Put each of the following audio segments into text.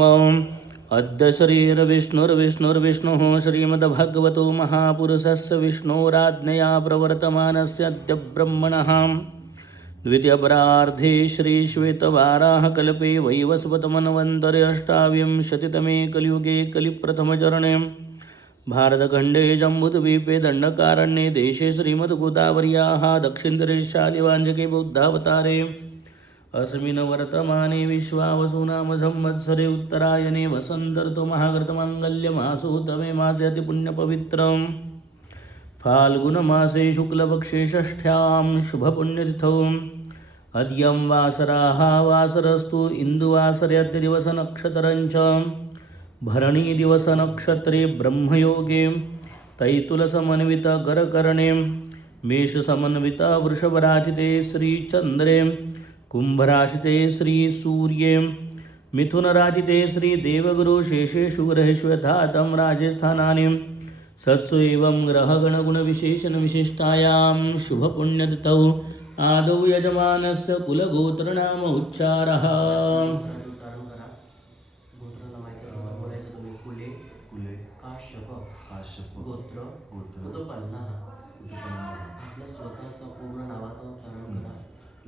अद्य श्रीर्विष्णुर्विष्णुर्विष्णुः श्रीमद्भगवतो महापुरुषस्य विष्णोराज्ञया प्रवर्तमानस्य अद्य ब्रह्मणः द्वितीयपरार्धे श्रीश्वेतवाराहकल्पे वैवस्वतमन्वन्तरे अष्टाविंशतितमे कलियुगे कलिप्रथमचरणे भारतखण्डे जम्बूद्वीपे दण्डकारण्ये देशे श्रीमद्गोदावर्याः दक्षिणतीरे शालिवाञ्छके बौद्धावतारे अस्मिन् वर्तमाने विश्वावसु नाम संवत्सरे उत्तरायणे वसन्तर्तु महाकृतमाङ्गल्यमासोत्तमे मासे अतिपुण्यपवित्रं फाल्गुनमासे शुक्लपक्षे षष्ठ्यां शुभपुण्यतिथौ अद्यं वासराः वासरस्तु इन्दुवासरे अद्यदिवसनक्षत्रञ्च भरणीदिवसनक्षत्रे ब्रह्मयोगे तैतुलसमन्वितकरकर्णे मेषसमन्वित वृषभराजिते श्रीचन्द्रे कुम्भराजिते श्रीसूर्ये मिथुनराजिते श्रीदेवगुरु शेषेषु ग्रहेषु यथातं राजस्थानानि सत्सु एवं ग्रहगणगुणविशेषणविशिष्टायां शुभपुण्यतिथौ आदौ यजमानस्य कुलगोत्रनाम उच्चारः।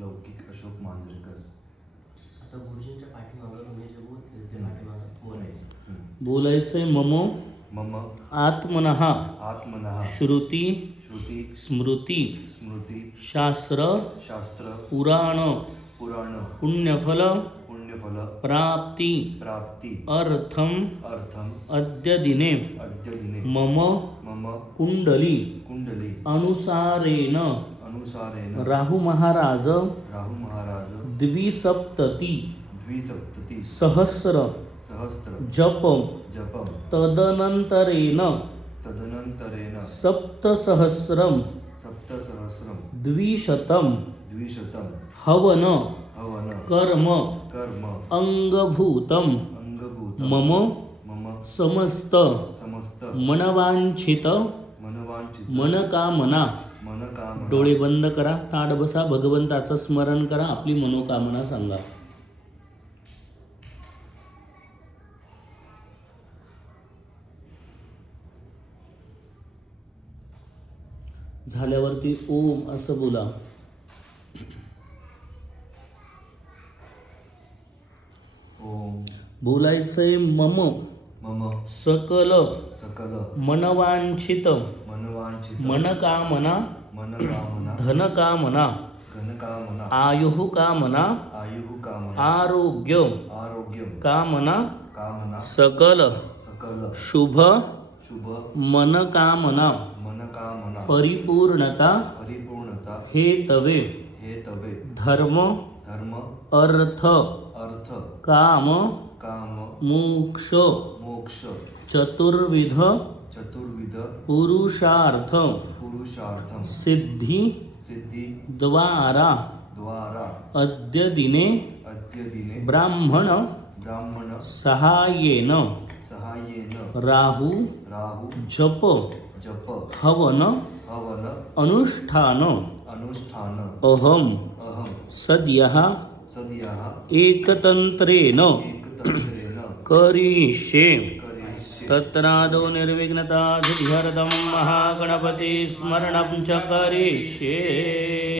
लौकिक अशोक मांजरेकर। आता गुरुजींच्या पाठीमागं तुम्ही जे बोलते ते पाठीमागं बोलायचंय मम आत्मनः श्रुती स्मृती शास्त्र पुराण पुण्यफल प्राप्ति अर्थम अद्य दिने मम कुंडली अनुसारेण राहु महाराज द्विसप्तति सहस्र जप तदनंतरेण सप्तसहस्रम द्विशतम हवन कर्म अंगभूतम मम समस्त मनवांछित मनकामना। डोळे बंद करा, ताट बसा, भगवंताचं स्मरण करा, आपली मनोकामना सांगा। झाल्यावरती ओम असं बोला। बोलायचंय मम सकल मनवांछित मनकामना धनकामना आयुः कामना आरोग्य कामना सकल शुभ मनकामना परिपूर्णता हेतवे धर्म अर्थ काम मोक्ष चतुर्विध पुरुषार्थ सिद्धि द्वारा अद्य दिने ब्राह्मण सहायेन राहु जप हवन अनुष्ठान अहम सद्यः एकतंत्रेण करिष्ये तत्रादौ निर्विघ्नता सिद्ध्यर्थं महागणपति स्मरणं च करिष्ये।